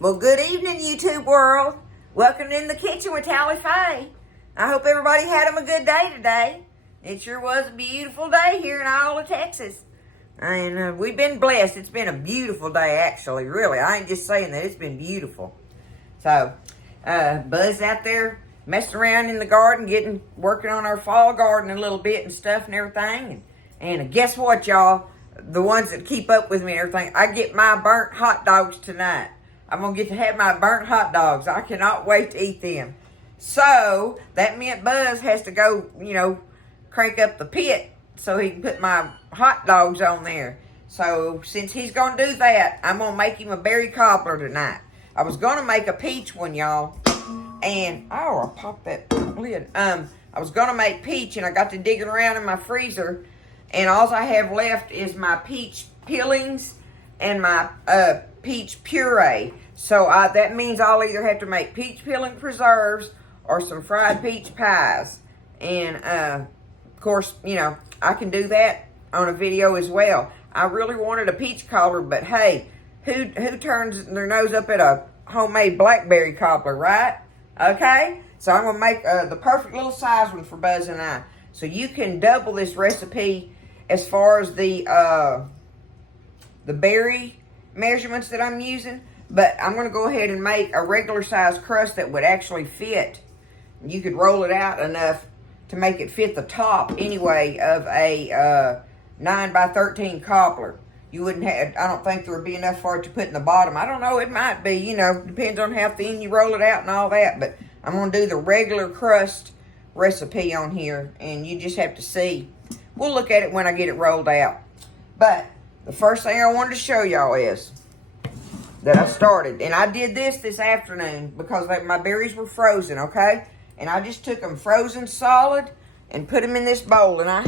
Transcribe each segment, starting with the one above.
Well, good evening, YouTube world. Welcome in the kitchen with Tally Faye. I hope everybody had them a good day today. It sure was a beautiful day here in Iowa, Texas. And we've been blessed. It's been a beautiful day, actually, really. I ain't just saying that. It's been beautiful. So, Buzz out there messing around in the garden, working on our fall garden a little bit and stuff and everything. And guess what, y'all? The ones that keep up with me and everything, I get my burnt hot dogs tonight. I'm going to get to have my burnt hot dogs. I cannot wait to eat them. So, that meant Buzz has to go, crank up the pit so he can put my hot dogs on there. So, since he's going to do that, I'm going to make him a berry cobbler tonight. I was going to make a peach one, y'all. And, I popped that lid. I was going to make peach, and I got to digging around in my freezer. And all I have left is my peach peelings and my peach puree. So that means I'll either have to make peach peeling preserves or some fried peach pies. And of course, I can do that on a video as well. I really wanted a peach cobbler, but hey, who turns their nose up at a homemade blackberry cobbler, right? Okay, so I'm gonna make the perfect little size one for Buzz and I. So you can double this recipe as far as the berry measurements that I'm using, but I'm going to go ahead and make a regular size crust that would actually fit. You could roll it out enough to make it fit the top anyway of a 9 by 13 cobbler. You wouldn't have, I don't think there would be enough for it to put in the bottom. I don't know, it might be, depends on how thin you roll it out and all that, but I'm going to do the regular crust recipe on here, and you just have to see. We'll look at it when I get it rolled out. But the first thing I wanted to show y'all is that I started. And I did this afternoon because my berries were frozen, okay? And I just took them frozen solid and put them in this bowl. And I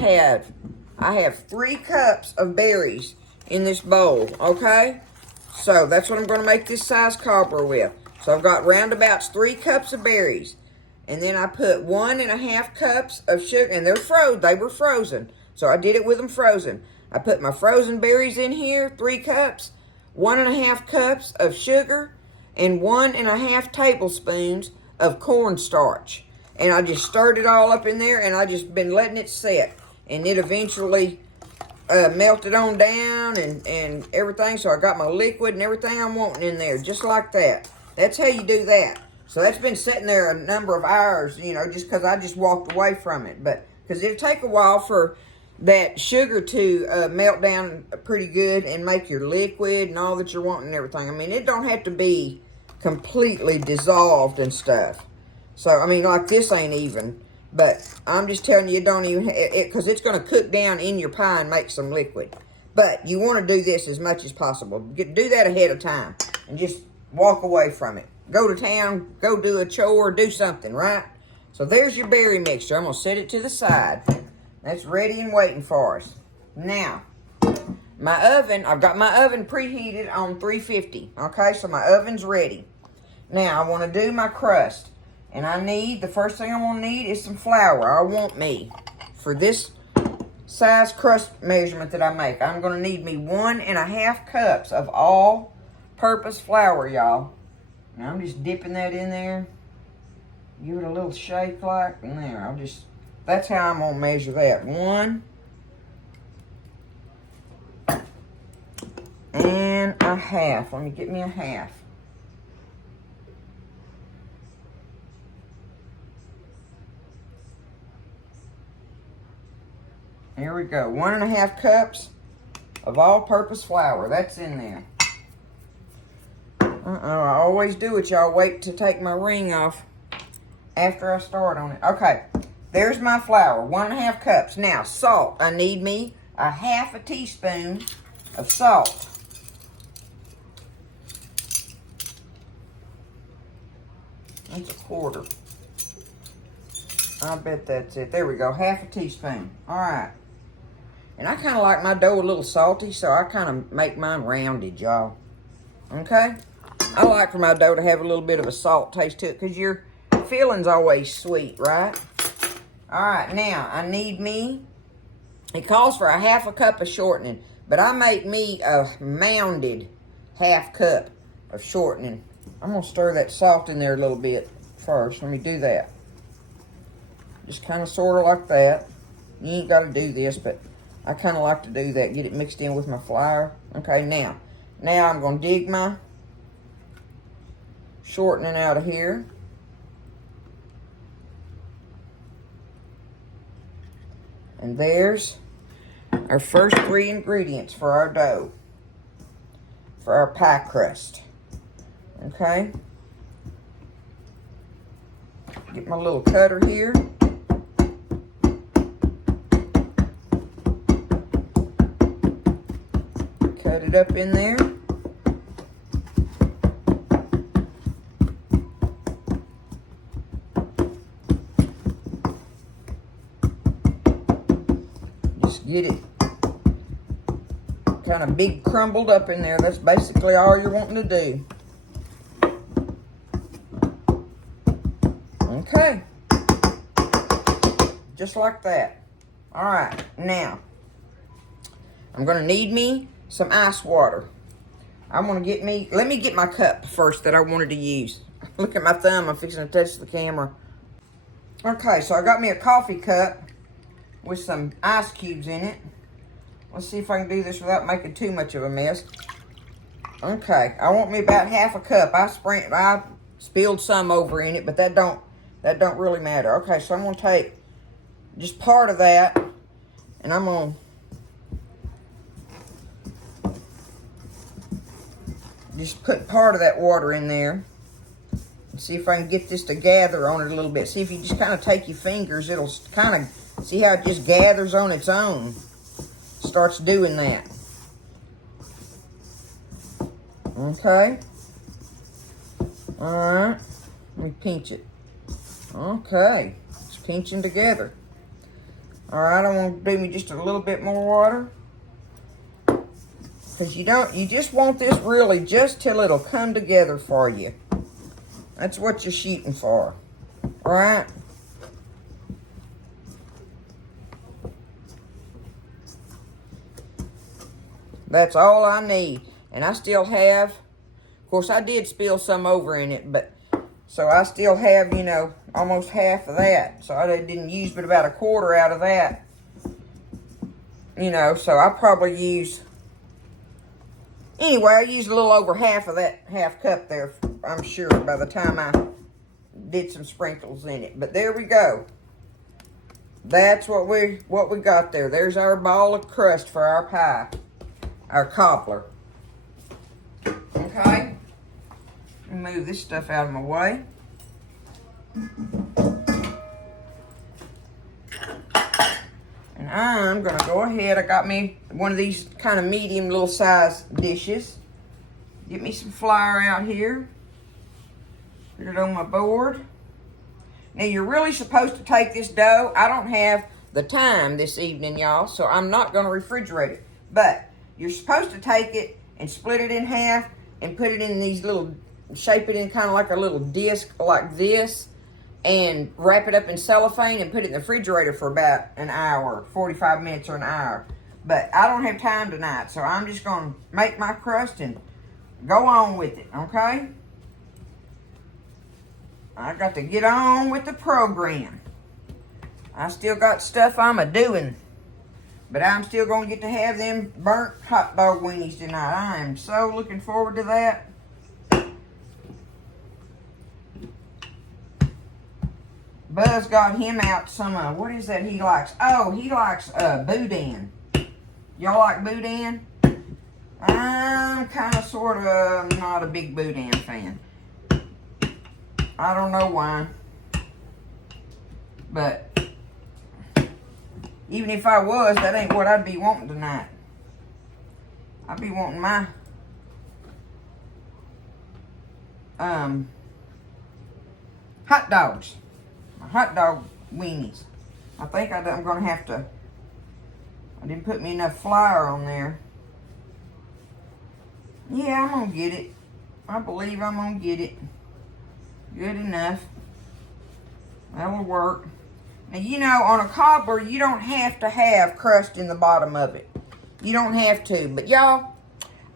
have 3 cups of berries in this bowl, okay? So that's what I'm going to make this size cobbler with. So I've got roundabouts 3 cups of berries. And then I put 1.5 cups of sugar. And they were frozen. So I did it with them frozen. I put my frozen berries in here, 3 cups, 1.5 cups of sugar, and 1.5 tablespoons of cornstarch. And I just stirred it all up in there, and I just been letting it set. And it eventually melted on down and everything. So I got my liquid and everything I'm wanting in there, just like that. That's how you do that. So that's been sitting there a number of hours, just because I just walked away from it. But because it'll take a while for that sugar to melt down pretty good and make your liquid and all that you're wanting and everything. I mean, it don't have to be completely dissolved and stuff. So, I mean, like this ain't even. But I'm just telling you, don't even, because it's going to cook down in your pie and make some liquid. But you want to do this as much as possible. Do that ahead of time and just walk away from it. Go to town, go do a chore, do something, right? So there's your berry mixture. I'm going to set it to the side. That's ready and waiting for us. Now, I've got my oven preheated on 350. Okay, so my oven's ready. Now, I want to do my crust. And the first thing I want to need is some flour. For this size crust measurement that I make, I'm going to need me 1.5 cups of all-purpose flour, y'all. Now, I'm just dipping that in there. Give it a little shake like, and there, that's how I'm going to measure that. 1.5. Let me get me a half. Here we go. 1.5 cups of all-purpose flour. That's in there. I always do it, y'all. Wait to take my ring off after I start on it. Okay. There's my flour, 1.5 cups. Now, salt. I need me a 1/2 teaspoon of salt. That's 1/4. I bet that's it. There we go, 1/2 teaspoon. All right. And I kind of like my dough a little salty, so I kind of make mine rounded, y'all. Okay? I like for my dough to have a little bit of a salt taste to it because your filling's always sweet, right? All right, now I need me, it calls for a 1/2 cup of shortening, but I make me a mounded 1/2 cup of shortening I'm going to stir that salt in there a little bit first. Let me do that. Just kind of sort of like that. You ain't got to do this, but I kind of like to do that. Get it mixed in with my flour. Okay, now I'm going to dig my shortening out of here. And there's our first 3 ingredients for our dough, for our pie crust. Okay. Get my little cutter here. Cut it up in there. Just get it kind of big crumbled up in there. That's basically all you're wanting to do. Okay. Just like that. All right. Now, I'm going to need me some ice water. I'm going to get me, let me get my cup first that I wanted to use. Look at my thumb. I'm fixing to touch the camera. Okay, so I got me a coffee cup with some ice cubes in it. Let's see if I can do this without making too much of a mess. Okay, I want me about half a cup. I spilled some over in it, but that don't really matter. Okay, so I'm gonna take just part of that, and I'm gonna just put part of that water in there and see if I can get this to gather on it a little bit. See if you just kind of take your fingers, it'll kind of, see how it just gathers on its own. Starts doing that. Okay. Alright. Let me pinch it. Okay. It's pinching together. Alright, I want to do me just a little bit more water. Because you just want this really just till it'll come together for you. That's what you're shooting for. Alright? That's all I need. And I still have, of course I did spill some over in it, but so I still have, you know, almost half of that. So I didn't use but about a quarter out of that. You know, so I probably use, anyway, I used a little over half of that half cup there, I'm sure, by the time I did some sprinkles in it. But there we go. That's what we got there. There's our ball of crust for our pie. Our cobbler. Okay. Move this stuff out of my way. And I'm going to go ahead. I got me one of these kind of medium little size dishes. Get me some flour out here. Put it on my board. Now you're really supposed to take this dough. I don't have the time this evening, y'all, so I'm not going to refrigerate it. But you're supposed to take it and split it in half and put it in these little, shape it in kind of like a little disc like this, and wrap it up in cellophane and put it in the refrigerator for about an hour, 45 minutes or an hour. But I don't have time tonight, so I'm just going to make my crust and go on with it, okay? I got to get on with the program. I still got stuff I'm a-doing. But I'm still going to get to have them burnt hot dog weenies tonight. I am so looking forward to that. Buzz got him out some, what is that he likes? Oh, he likes boudin. Y'all like boudin? I'm kind of sort of not a big boudin fan. I don't know why. But even if I was, that ain't what I'd be wanting tonight. I'd be wanting my hot dogs. My hot dog weenies. I think I'm going to have to, I didn't put me enough flour on there. Yeah, I'm going to get it. I believe I'm going to get it. Good enough. That'll work. Now, you know, on a cobbler, you don't have to have crust in the bottom of it. You don't have to. But, y'all,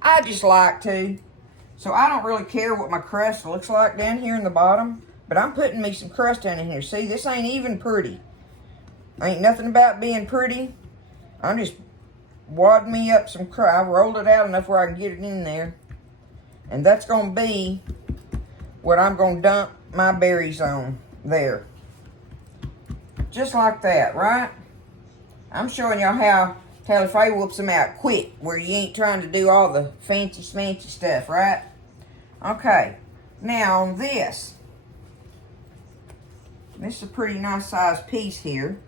I just like to. So I don't really care what my crust looks like down here in the bottom, but I'm putting me some crust down in here. See, this ain't even pretty. Ain't nothing about being pretty. I'm just wadding me up some crust. I've rolled it out enough where I can get it in there. And that's going to be what I'm going to dump my berries on there. Just like that, right? I'm showing y'all how Tally whoops them out quick, where you ain't trying to do all the fancy smancy stuff, right? Okay, now on this is a pretty nice sized piece here.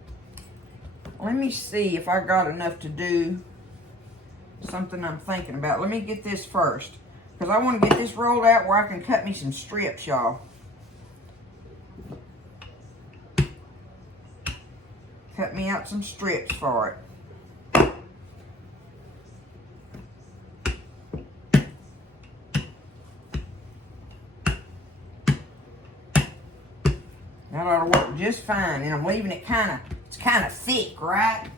Let me see if I got enough to do something I'm thinking about. Let me get this first, because I want to get this rolled out where I can cut me some strips, y'all. Cut me out some strips for it. That ought to work just fine, and I'm leaving it it's kind of thick, right?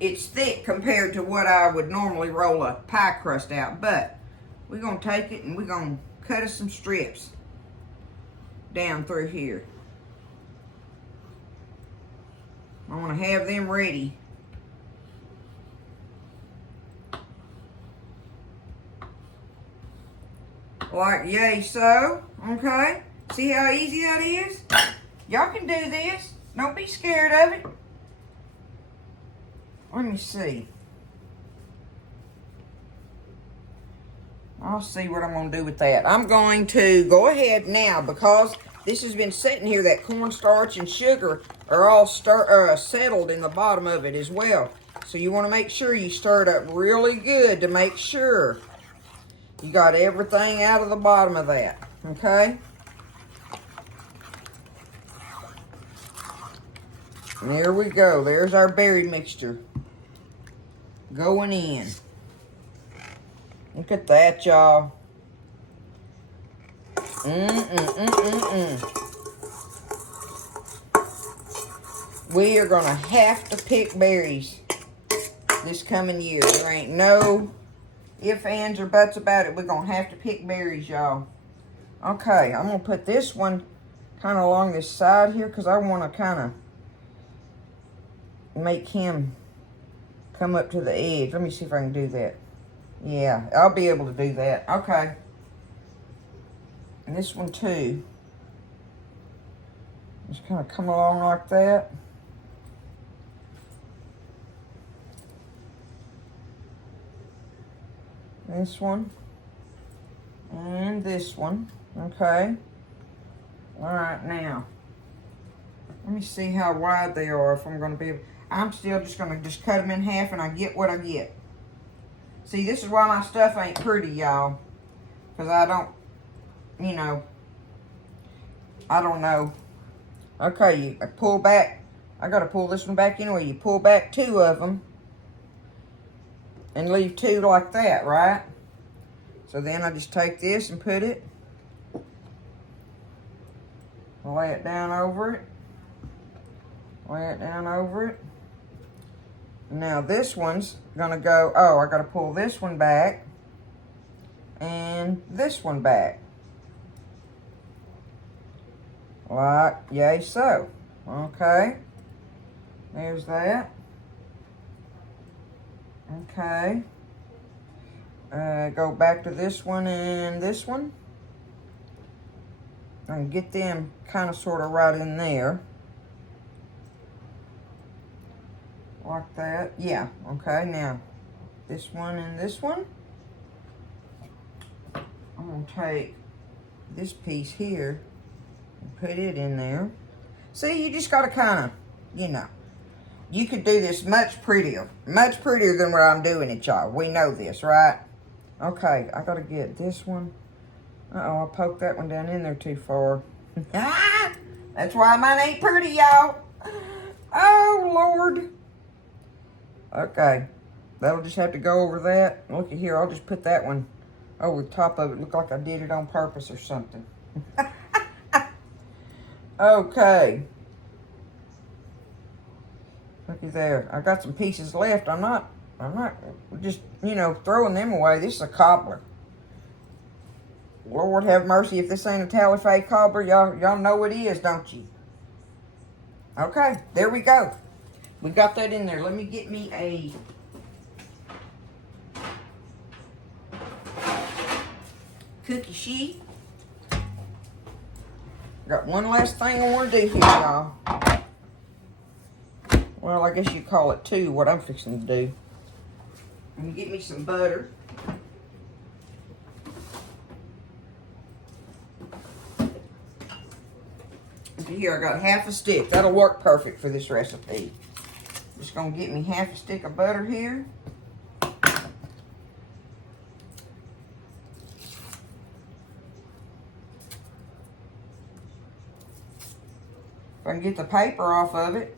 It's thick compared to what I would normally roll a pie crust out, but we're going to take it and we're going to cut us some strips down through here. I want to have them ready. Like yay so, okay? See how easy that is? Y'all can do this. Don't be scared of it. Let me see. I'll see what I'm going to do with that. I'm going to go ahead now, because this has been sitting here, that cornstarch and sugar are all settled in the bottom of it as well. So you want to make sure you stir it up really good to make sure you got everything out of the bottom of that, okay? And there we go. There's our berry mixture going in. Look at that, y'all. We are going to have to pick berries this coming year. There ain't no ifs, ands, or buts about it. We're going to have to pick berries, y'all. Okay, I'm going to put this one kind of along this side here, because I want to kind of make him come up to the edge. Let me see if I can do that. Yeah, I'll be able to do that. Okay. And this one too. Just kind of come along like that. This one. And this one. Okay. Alright, now. Let me see how wide they are, if I'm going to be able. I'm still just going to cut them in half, and I get what I get. See, this is why my stuff ain't pretty, y'all. Because I don't, you know, I don't know. Okay, you pull back. I got to pull this one back anyway. You pull back 2 of them and leave 2 like that, right? So then I just take this and put it, lay it down over it, lay it down over it. Now this one's gonna go, oh, I gotta pull this one back and this one back. Like yay so. Okay. There's that. Okay. Go back to this one and this one. And get them kind of sort of right in there. Like that. Yeah. Okay. Now, this one and this one. I'm going to take this piece here and put it in there. See, you just got to kind of, you know. You could do this much prettier than what I'm doing it, y'all. We know this, right? Okay, I got to get this one. Uh-oh, I poked that one down in there too far. That's why mine ain't pretty, y'all. Oh, Lord. Okay, that'll just have to go over that. Look at here, I'll just put that one over the top of it. Look like I did it on purpose or something. Okay. Looky there. I got some pieces left. I'm not I'm not just, throwing them away. This is a cobbler. Lord have mercy if this ain't a Talifay cobbler. Y'all know it is, don't you? Okay, there we go. We got that in there. Let me get me a cookie sheet. Got one last thing I want to do here, y'all. Well, I guess you call it two, what I'm fixing to do. Let me get me some butter. Here, I got half a stick. That'll work perfect for this recipe. Just gonna get me half a stick of butter here. If I can get the paper off of it.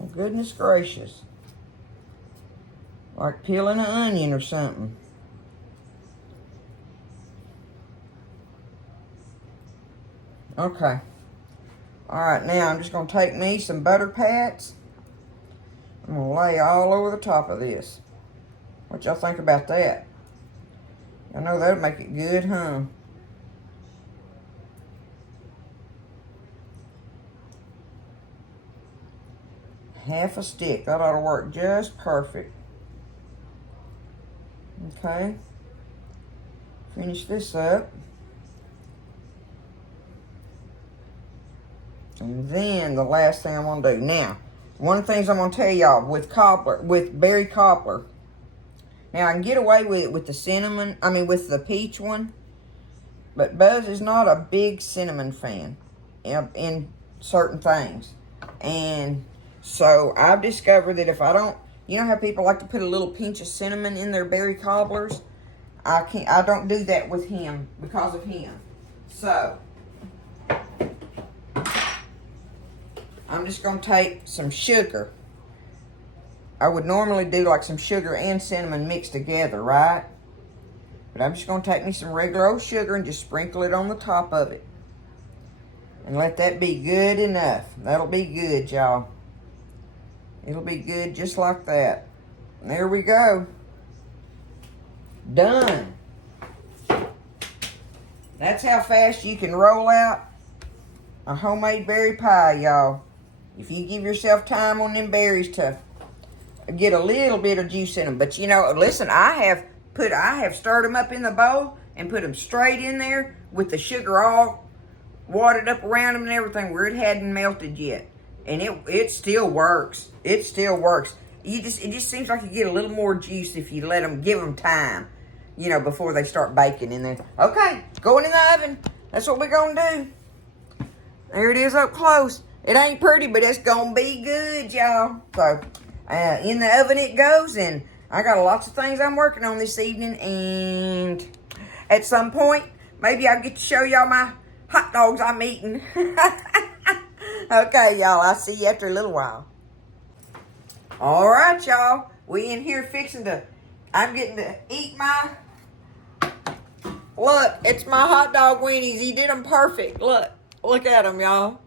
Oh, goodness gracious. Like peeling an onion or something. Okay. Alright, now I'm just going to take me some butter pats. I'm going to lay all over the top of this. What y'all think about that? I know that'll make it good, huh? Half a stick. That ought to work just perfect. Okay. Finish this up. And then the last thing I'm going to do. Now, one of the things I'm going to tell y'all with berry cobbler. Now, I can get away with it with the cinnamon, with the peach one. But Buzz is not a big cinnamon fan in certain things. And so I've discovered that if I don't, you know how people like to put a little pinch of cinnamon in their berry cobblers? I don't do that with him because of him. So I'm just going to take some sugar. I would normally do like some sugar and cinnamon mixed together, right? But I'm just going to take me some regular old sugar and just sprinkle it on the top of it. And let that be good enough. That'll be good, y'all. It'll be good just like that. And there we go. Done. That's how fast you can roll out a homemade berry pie, y'all. If you give yourself time on them berries to get a little bit of juice in them. But listen, I have stirred them up in the bowl and put them straight in there with the sugar all watered up around them and everything where it hadn't melted yet. And it still works. It still works. It just seems like you get a little more juice if you give them time, before they start baking in there. Okay, going in the oven. That's what we're going to do. There it is up close. It ain't pretty, but it's going to be good, y'all. So, in the oven it goes, and I got lots of things I'm working on this evening, and at some point, maybe I'll get to show y'all my hot dogs I'm eating. Okay, y'all, I'll see you after a little while. All right, y'all, we in here I'm getting to eat look, it's my hot dog weenies. He did them perfect. Look at them, y'all.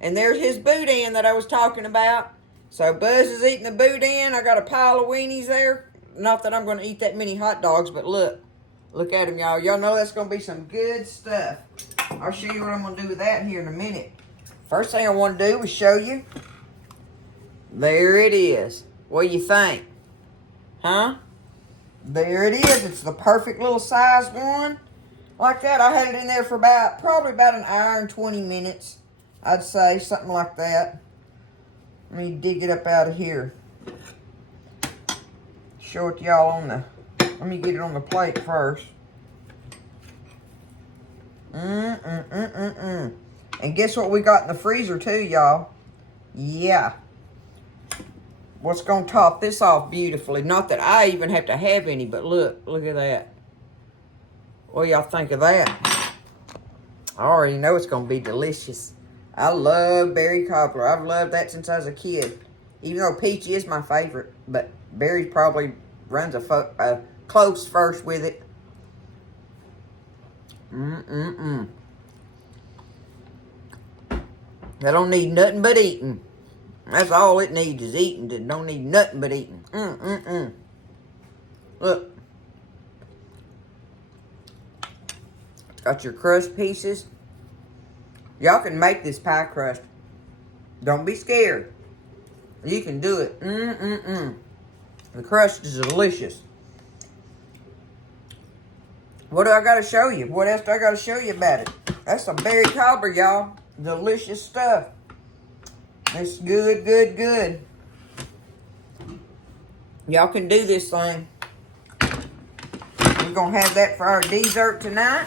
And there's his boudin that I was talking about. So Buzz is eating the boudin. I got a pile of weenies there. Not that I'm going to eat that many hot dogs, but look at them, y'all. Y'all know that's going to be some good stuff. I'll show you what I'm going to do with that here in a minute. First thing I want to do is show you. There it is. What do you think? Huh? There it is. It's the perfect little sized one. Like that. I had it in there for probably about an hour and 20 minutes. I'd say something like that. Let me dig it up out of here. Show it to y'all let me get it on the plate first. And guess what we got in the freezer too, y'all? Yeah. What's going to top this off beautifully? Not that I even have to have any, but look at that. What do y'all think of that? I already know it's going to be delicious. I love berry cobbler. I've loved that since I was a kid. Even though peach is my favorite, but berry probably runs a close first with it. I don't need nothing but eating. That's all it needs is eating. It don't need nothing but eating. Look. Got your crust pieces. Y'all can make this pie crust. Don't be scared. You can do it. The crust is delicious. What do I got to show you? What else do I got to show you about it? That's some berry cobbler, y'all. Delicious stuff. It's good, good, good. Y'all can do this thing. We're going to have that for our dessert tonight.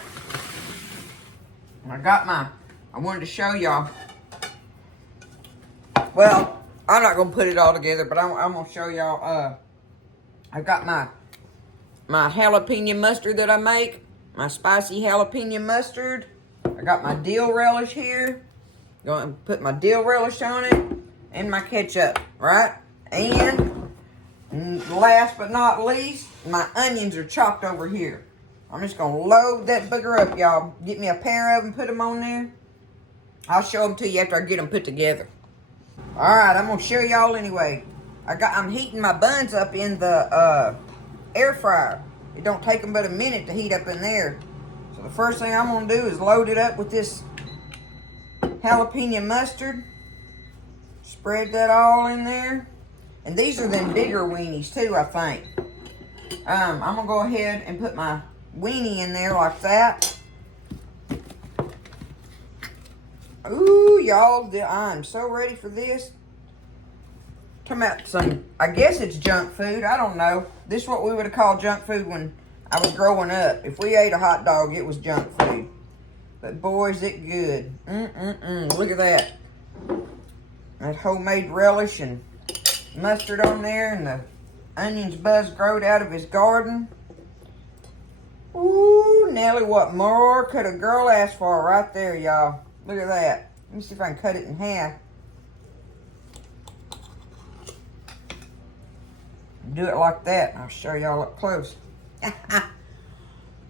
I wanted to show y'all. Well, I'm not going to put it all together, but I'm going to show y'all. I got my jalapeno mustard that I make. My spicy jalapeno mustard. I got my dill relish here. Going to put my dill relish on it. And my ketchup, right? And last but not least, my onions are chopped over here. I'm just going to load that booger up, y'all. Get me a pair of them, put them on there. I'll show them to you after I get them put together. Alright, I'm going to show y'all anyway. I'm heating my buns up in the air fryer. It don't take them but a minute to heat up in there. So the first thing I'm going to do is load it up with this jalapeno mustard. Spread that all in there. And these are them bigger weenies too, I think. I'm going to go ahead and put my weenie in there like that. Ooh, y'all, I'm so ready for this. Talking about some, I guess it's junk food. I don't know. This is what we would have called junk food when I was growing up. If we ate a hot dog, it was junk food. But boy, is it good. Look at that. That homemade relish and mustard on there, and the onions Buzz growed out of his garden. Ooh, Nelly, what more could a girl ask for right there, y'all? Look at that. Let me see if I can cut it in half. Do it like that. I'll show y'all up close.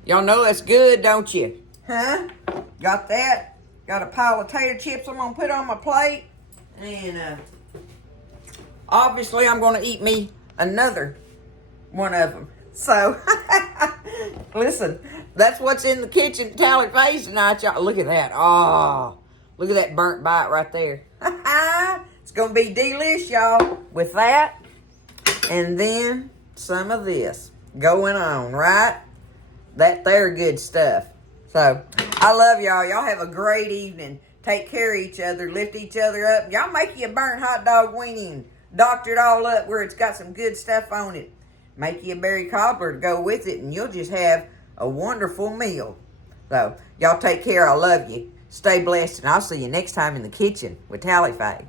Y'all know that's good, don't you? Huh? Got that? Got a pile of tater chips I'm going to put on my plate. And obviously I'm going to eat me another one of them. So, listen, that's what's in the kitchen tally face tonight, y'all. Look at that. Oh, look at that burnt bite right there. It's going to be delish, y'all, with that. And then some of this going on, right? That there good stuff. So, I love y'all. Y'all have a great evening. Take care of each other. Lift each other up. Y'all make you a burnt hot dog weenie and doctor it all up where it's got some good stuff on it. Make you a berry cobbler to go with it, and you'll just have a wonderful meal. So, y'all take care. I love you. Stay blessed, and I'll see you next time in the kitchen with Tally Faye.